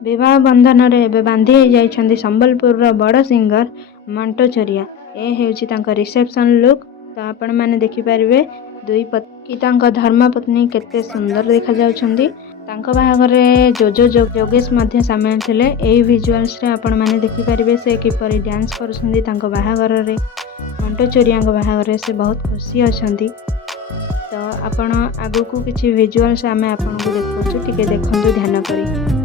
विवाह बंधन रे एबे बांधी जाइछन्ती संबलपुर रो बड़ सिंगर मंटो चोरिया। ए हेउची तांका रिसेप्शन लुक। तो आपण माने देखि पारिबे दुई पत्नी तांका धर्मपत्नी केते सुंदर देखा जाउछन्ती। तांका बाहागर रे जोगेश मध्य शामिल थिले। एई विजुअल्स रे आपण माने देखि पारिबे से किपरि डांस करूछन्ती तांका बाहागर रे। मंटो चोरिया बाहागर रे से बहुत खुशी अछन्ती। तो आपण आगु को किछि विजुअल्स आमे आपण को देखौछु, टिके देखंतु ध्यान करी।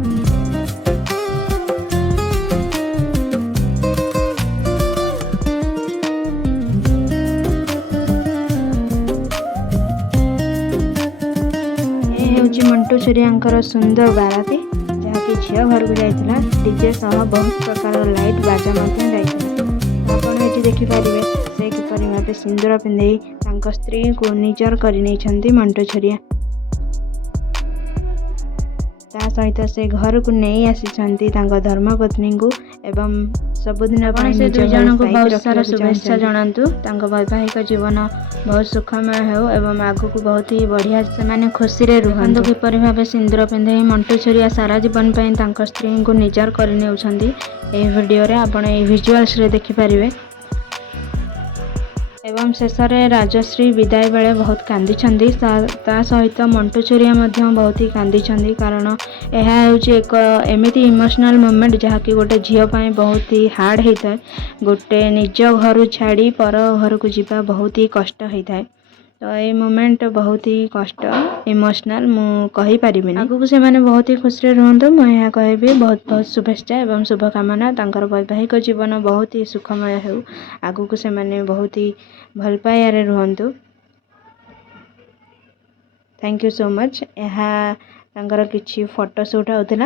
मंटो चोरिया सुंदर बाराती जहाँकि झील घर को जाइला डीजे सह बहुत प्रकार लाइट बाजा आपड़ी देखिपारे से किपरि भाव सिंदूर पिंधे स्त्री को निजर कर मंटो चोरिया। ता सहित से घर को नहीं आसी धर्मपत्नी को एवं सबुदिन से दुई जन को बहुत सारा शुभेच्छा जनातु। वैवाहिक जीवन बहुत सुखमय हो एवं आगु को बहुत ही बढ़िया से माने खुशी रे रुहंतु। किपरि भाबे सिंदूर पिंधे मंटो चोरिया सारा जीवन पई तांका स्त्री को निजर कर नेउछंती। ए वीडियो रे आपण ए विजुअल्स रे देखि परिबे। एवं शेष में राजश्री विदाय बेले बहुत कांदी ता सहित मंटो चोरिया बहुत ही कांदी कारण यह एक एमती इमोशनल मोमेंट जहाँकि गोटे झील बहुत ही हार्ड होता है। गोटे निज घर छाड़ी पर घर को जीवा बहुत ही कष्ट होता है। तो ये मोमेंट बहुत ही कष्ट इमोशनल मु कहि परिबे। आगु को से माने बहुत ही खुशी रहंतु। मैं यह कहबी बहुत बहुत शुभेच्छा एवं शुभकामना। तांकर वैवाहिक जीवन बहुत ही सुखमय हो। आगु को से माने बहुत ही भल पाइबारे रहंतु। Thank you so much. यह तांकर किछि फोटो शूट होतिला।